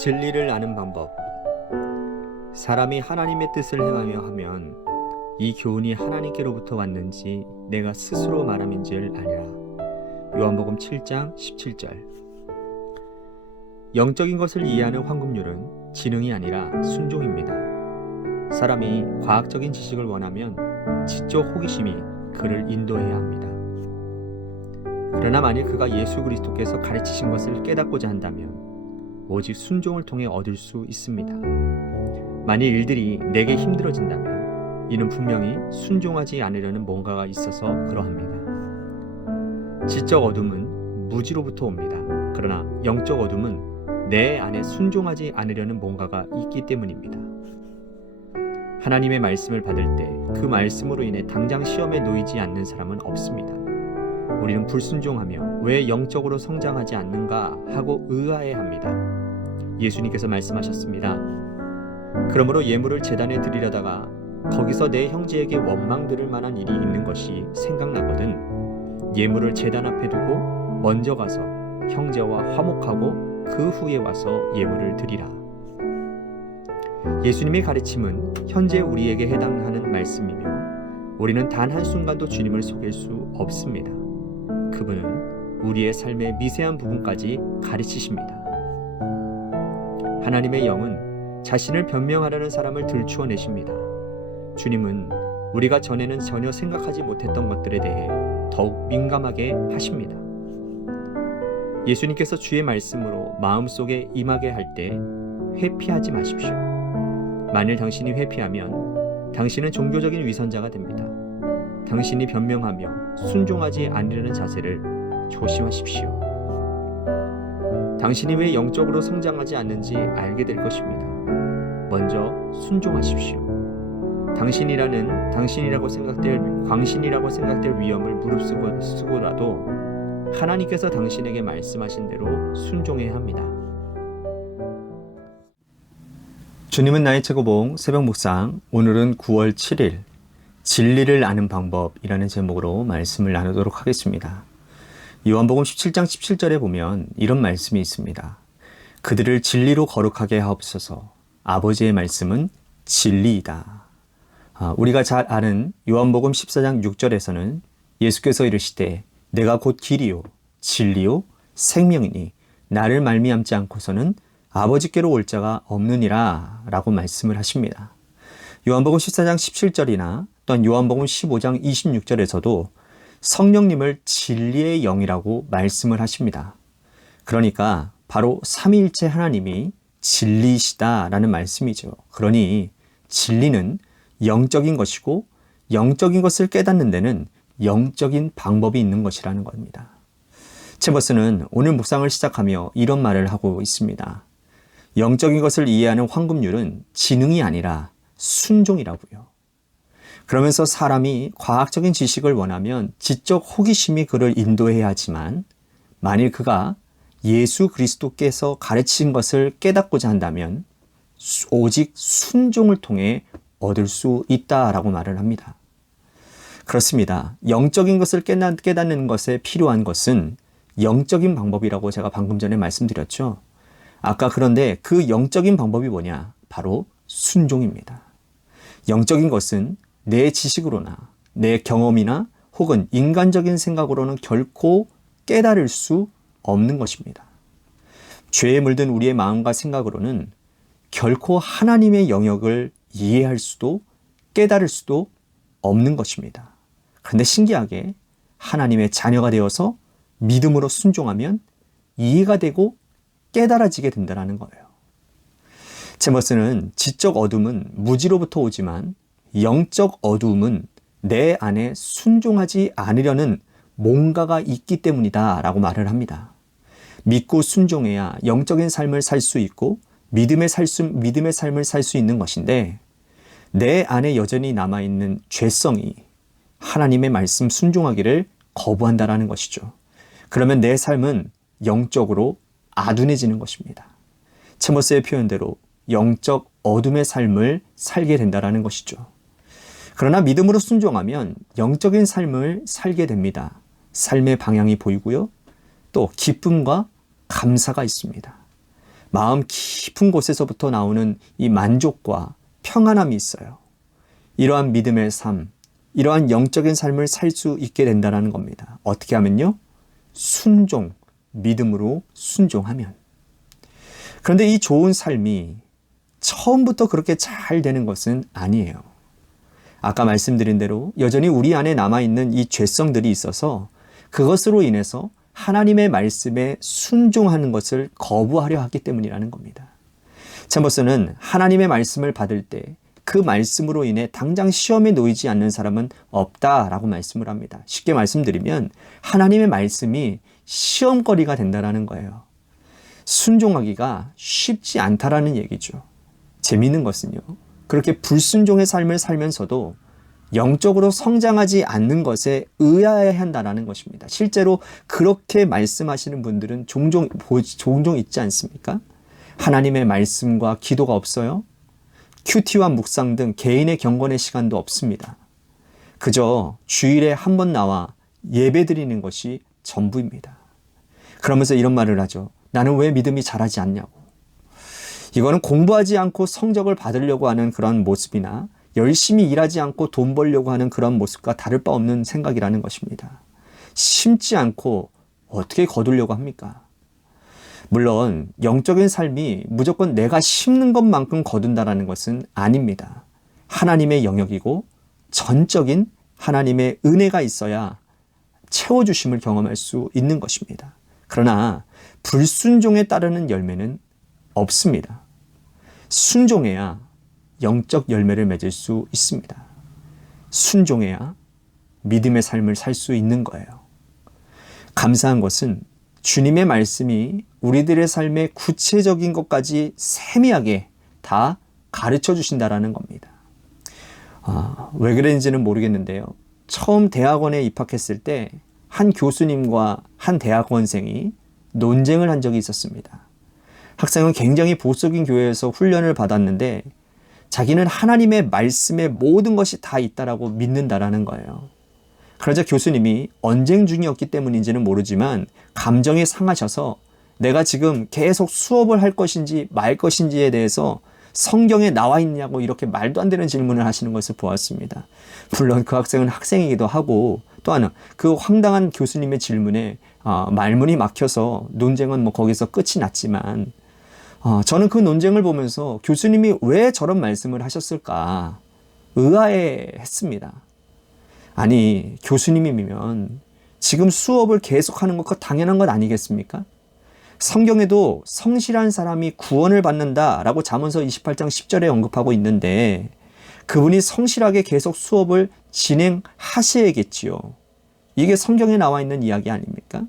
진리를 아는 방법. 사람이 하나님의 뜻을 행하며 하면 이 교훈이 하나님께로부터 왔는지 내가 스스로 말함인지를 아니라. 요한복음 7장 17절. 영적인 것을 이해하는 황금률은 지능이 아니라 순종입니다. 사람이 과학적인 지식을 원하면 지적 호기심이 그를 인도해야 합니다. 그러나 만일 그가 예수 그리스도께서 가르치신 것을 깨닫고자 한다면 오직 순종을 통해 얻을 수 있습니다. 만일 일들이 내게 힘들어진다면 이는 분명히 순종하지 않으려는 뭔가가 있어서 그러합니다. 지적 어둠은 무지로부터 옵니다. 그러나 영적 어둠은 내 안에 순종하지 않으려는 뭔가가 있기 때문입니다. 하나님의 말씀을 받을 때 그 말씀으로 인해 당장 시험에 놓이지 않는 사람은 없습니다. 우리는 불순종하며 왜 영적으로 성장하지 않는가 하고 의아해합니다. 예수님께서 말씀하셨습니다. 그러므로 예물을 제단에 드리려다가 거기서 내 형제에게 원망 들을 만한 일이 있는 것이 생각나거든 예물을 제단 앞에 두고 먼저 가서 형제와 화목하고 그 후에 와서 예물을 드리라. 예수님의 가르침은 현재 우리에게 해당하는 말씀이며 우리는 단 한순간도 주님을 속일 수 없습니다. 그분은 우리의 삶의 미세한 부분까지 가르치십니다. 하나님의 영은 자신을 변명하려는 사람을 들추어내십니다. 주님은 우리가 전에는 전혀 생각하지 못했던 것들에 대해 더욱 민감하게 하십니다. 예수님께서 주의 말씀으로 마음속에 임하게 할 때 회피하지 마십시오. 만일 당신이 회피하면 당신은 종교적인 위선자가 됩니다. 당신이 변명하며 순종하지 않으려는 자세를 조심하십시오. 당신이 왜 영적으로 성장하지 않는지 알게 될 것입니다. 먼저 순종하십시오. 당신이라고 생각될 광신이라고 생각될 위험을 무릅쓰고라도 하나님께서 당신에게 말씀하신 대로 순종해야 합니다. 주님은 나의 최고봉 새벽 묵상, 오늘은 9월 7일 진리를 아는 방법이라는 제목으로 말씀을 나누도록 하겠습니다. 요한복음 17장 17절에 보면 이런 말씀이 있습니다. 그들을 진리로 거룩하게 하옵소서. 아버지의 말씀은 진리이다. 우리가 잘 아는 요한복음 14장 6절에서는 예수께서 이르시되 내가 곧 길이요 진리요 생명이니 나를 말미암지 않고서는 아버지께로 올 자가 없느니라 라고 말씀을 하십니다. 요한복음 14장 17절이나 또한 요한복음 15장 26절에서도 성령님을 진리의 영이라고 말씀을 하십니다. 그러니까 바로 삼위일체 하나님이 진리이시다라는 말씀이죠. 그러니 진리는 영적인 것이고 영적인 것을 깨닫는 데는 영적인 방법이 있는 것이라는 겁니다. 체버스는 오늘 묵상을 시작하며 이런 말을 하고 있습니다. 영적인 것을 이해하는 황금률은 지능이 아니라 순종이라고요. 그러면서 사람이 과학적인 지식을 원하면 지적 호기심이 그를 인도해야 하지만 만일 그가 예수 그리스도께서 가르친 것을 깨닫고자 한다면 오직 순종을 통해 얻을 수 있다라고 말을 합니다. 그렇습니다. 영적인 것을 깨닫는 것에 필요한 것은 영적인 방법이라고 제가 방금 전에 말씀드렸죠. 아까 그런데 그 영적인 방법이 뭐냐? 바로 순종입니다. 영적인 것은 내 지식으로나 내 경험이나 혹은 인간적인 생각으로는 결코 깨달을 수 없는 것입니다. 죄에 물든 우리의 마음과 생각으로는 결코 하나님의 영역을 이해할 수도 깨달을 수도 없는 것입니다. 그런데 신기하게 하나님의 자녀가 되어서 믿음으로 순종하면 이해가 되고 깨달아지게 된다는 거예요. 제머스는 지적 어둠은 무지로부터 오지만 영적 어둠은 내 안에 순종하지 않으려는 뭔가가 있기 때문이다 라고 말을 합니다. 믿고 순종해야 영적인 삶을 살 수 있고 믿음의 삶을 살 수 있는 것인데 내 안에 여전히 남아있는 죄성이 하나님의 말씀 순종하기를 거부한다라는 것이죠. 그러면 내 삶은 영적으로 아둔해지는 것입니다. 체머스의 표현대로 영적 어둠의 삶을 살게 된다는 것이죠. 그러나 믿음으로 순종하면 영적인 삶을 살게 됩니다. 삶의 방향이 보이고요. 또 기쁨과 감사가 있습니다. 마음 깊은 곳에서부터 나오는 이 만족과 평안함이 있어요. 이러한 믿음의 삶, 이러한 영적인 삶을 살 수 있게 된다는 겁니다. 어떻게 하면요? 순종, 믿음으로 순종하면. 그런데 이 좋은 삶이 처음부터 그렇게 잘 되는 것은 아니에요. 아까 말씀드린 대로 여전히 우리 안에 남아있는 이 죄성들이 있어서 그것으로 인해서 하나님의 말씀에 순종하는 것을 거부하려 하기 때문이라는 겁니다. 챔버스는 하나님의 말씀을 받을 때 그 말씀으로 인해 당장 시험에 놓이지 않는 사람은 없다라고 말씀을 합니다. 쉽게 말씀드리면 하나님의 말씀이 시험거리가 된다는 거예요. 순종하기가 쉽지 않다라는 얘기죠. 재미있는 것은요, 그렇게 불순종의 삶을 살면서도 영적으로 성장하지 않는 것에 의아해 한다는 것입니다. 실제로 그렇게 말씀하시는 분들은 종종 있지 않습니까? 하나님의 말씀과 기도가 없어요. 큐티와 묵상 등 개인의 경건의 시간도 없습니다. 그저 주일에 한 번 나와 예배 드리는 것이 전부입니다. 그러면서 이런 말을 하죠. 나는 왜 믿음이 자라지 않냐고. 이거는 공부하지 않고 성적을 받으려고 하는 그런 모습이나 열심히 일하지 않고 돈 벌려고 하는 그런 모습과 다를 바 없는 생각이라는 것입니다. 심지 않고 어떻게 거두려고 합니까? 물론 영적인 삶이 무조건 내가 심는 것만큼 거둔다는 것은 아닙니다. 하나님의 영역이고 전적인 하나님의 은혜가 있어야 채워주심을 경험할 수 있는 것입니다. 그러나 불순종에 따르는 열매는 없습니다. 순종해야 영적 열매를 맺을 수 있습니다. 순종해야 믿음의 삶을 살 수 있는 거예요. 감사한 것은 주님의 말씀이 우리들의 삶의 구체적인 것까지 세미하게 다 가르쳐 주신다라는 겁니다. 왜 그랬는지는 모르겠는데요. 처음 대학원에 입학했을 때 한 교수님과 한 대학원생이 논쟁을 한 적이 있었습니다. 학생은 굉장히 보수적인 교회에서 훈련을 받았는데 자기는 하나님의 말씀에 모든 것이 다 있다라고 믿는다라는 거예요. 그러자 교수님이 언쟁 중이었기 때문인지는 모르지만 감정이 상하셔서 내가 지금 계속 수업을 할 것인지 말 것인지에 대해서 성경에 나와 있냐고 이렇게 말도 안 되는 질문을 하시는 것을 보았습니다. 물론 그 학생은 학생이기도 하고 또 하나 그 황당한 교수님의 질문에 말문이 막혀서 논쟁은 거기서 끝이 났지만 저는 그 논쟁을 보면서 교수님이 왜 저런 말씀을 하셨을까 의아해 했습니다. 아니 교수님이면 지금 수업을 계속하는 것과 당연한 것 아니겠습니까? 성경에도 성실한 사람이 구원을 받는다라고 잠언서 28장 10절에 언급하고 있는데 그분이 성실하게 계속 수업을 진행하셔야겠지요. 이게 성경에 나와 있는 이야기 아닙니까?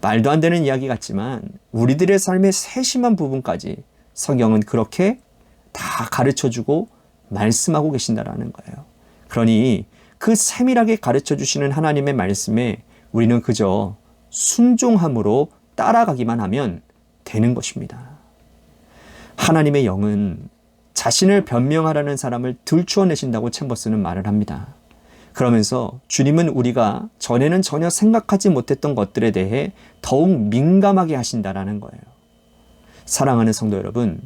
말도 안 되는 이야기 같지만 우리들의 삶의 세심한 부분까지 성경은 그렇게 다 가르쳐주고 말씀하고 계신다라는 거예요. 그러니 그 세밀하게 가르쳐 주시는 하나님의 말씀에 우리는 그저 순종함으로 따라가기만 하면 되는 것입니다. 하나님의 영은 자신을 변명하라는 사람을 들추어내신다고 챔버스는 말을 합니다. 그러면서 주님은 우리가 전에는 전혀 생각하지 못했던 것들에 대해 더욱 민감하게 하신다라는 거예요. 사랑하는 성도 여러분,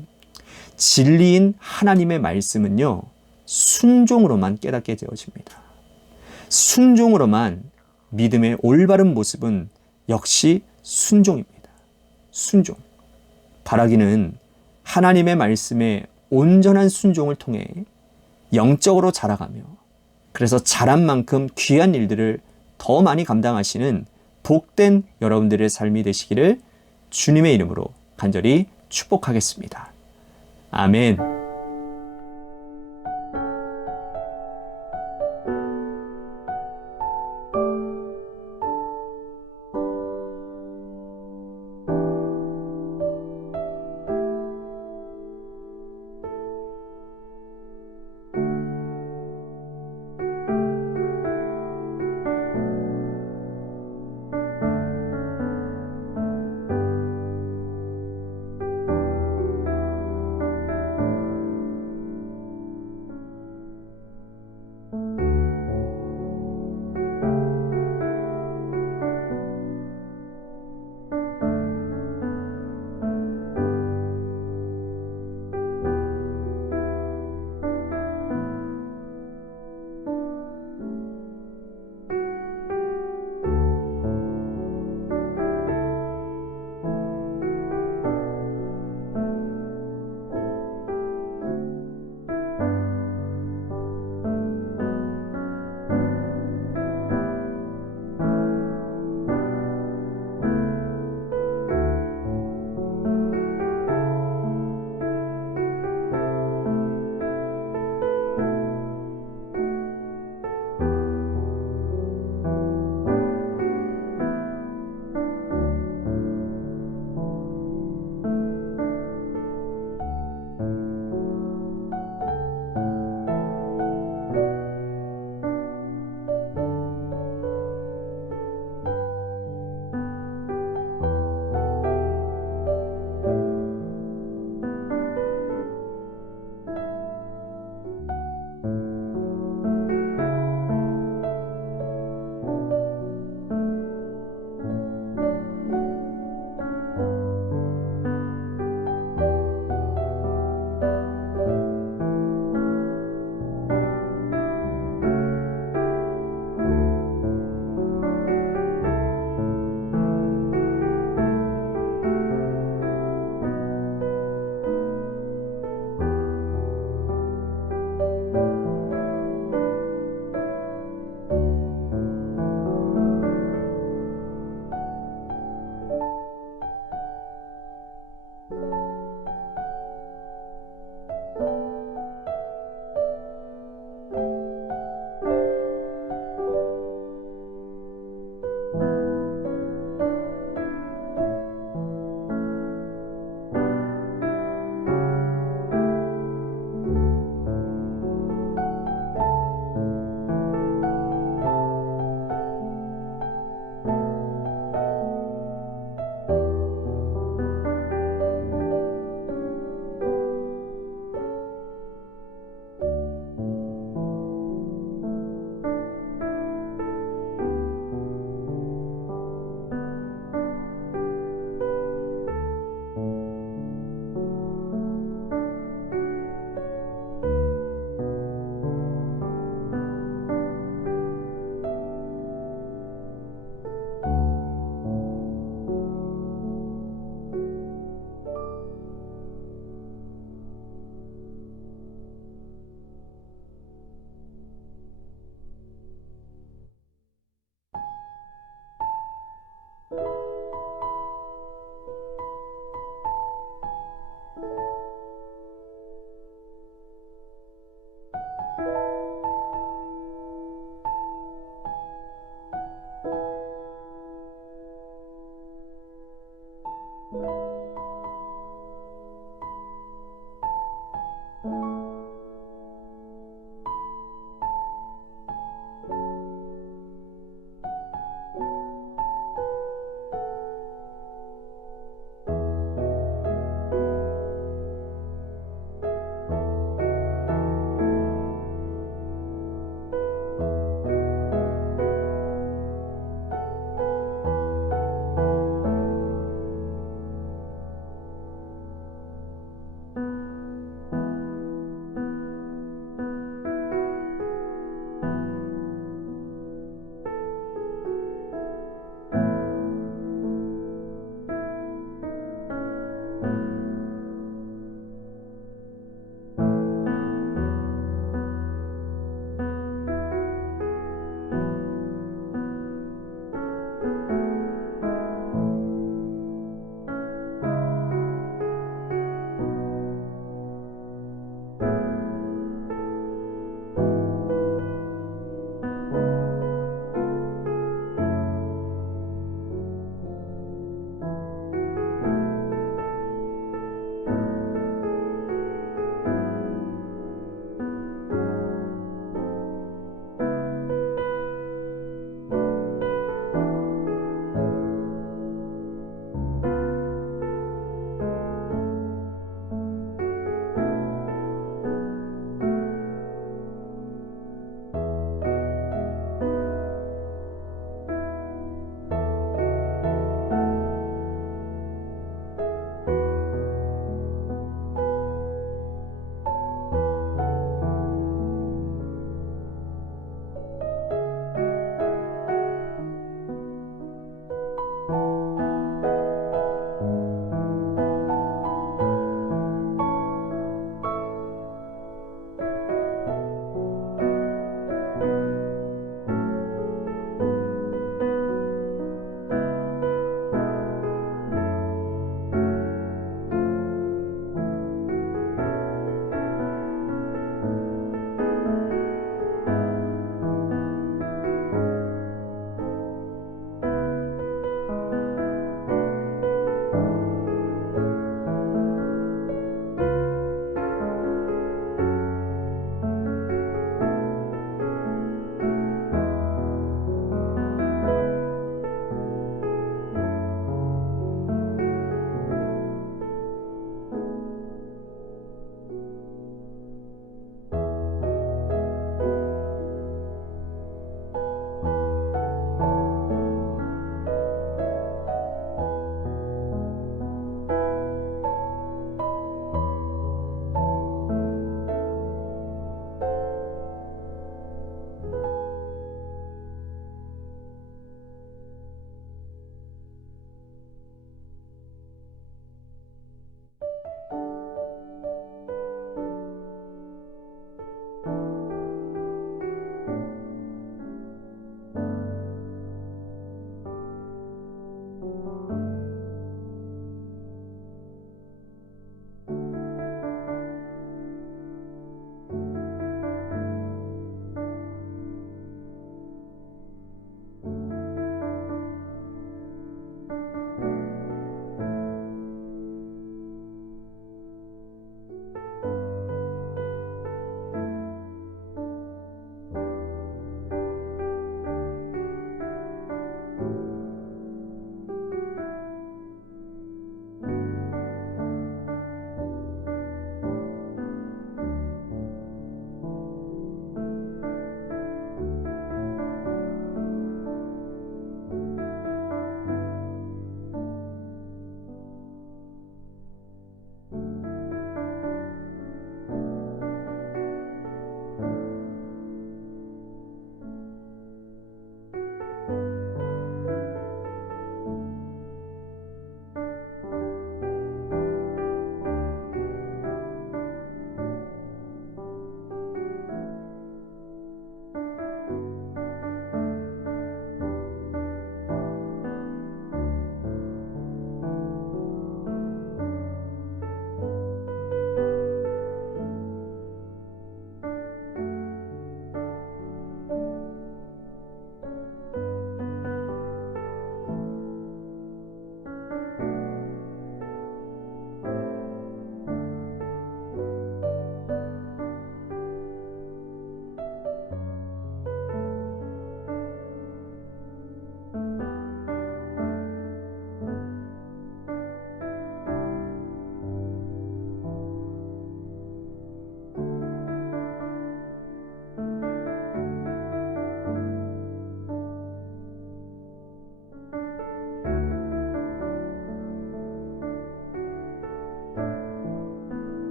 진리인 하나님의 말씀은요, 순종으로만 깨닫게 되어집니다. 순종으로만 믿음의 올바른 모습은 역시 순종입니다. 순종. 바라기는 하나님의 말씀에 온전한 순종을 통해 영적으로 자라가며 그래서 자란 만큼 귀한 일들을 더 많이 감당하시는 복된 여러분들의 삶이 되시기를 주님의 이름으로 간절히 축복하겠습니다. 아멘.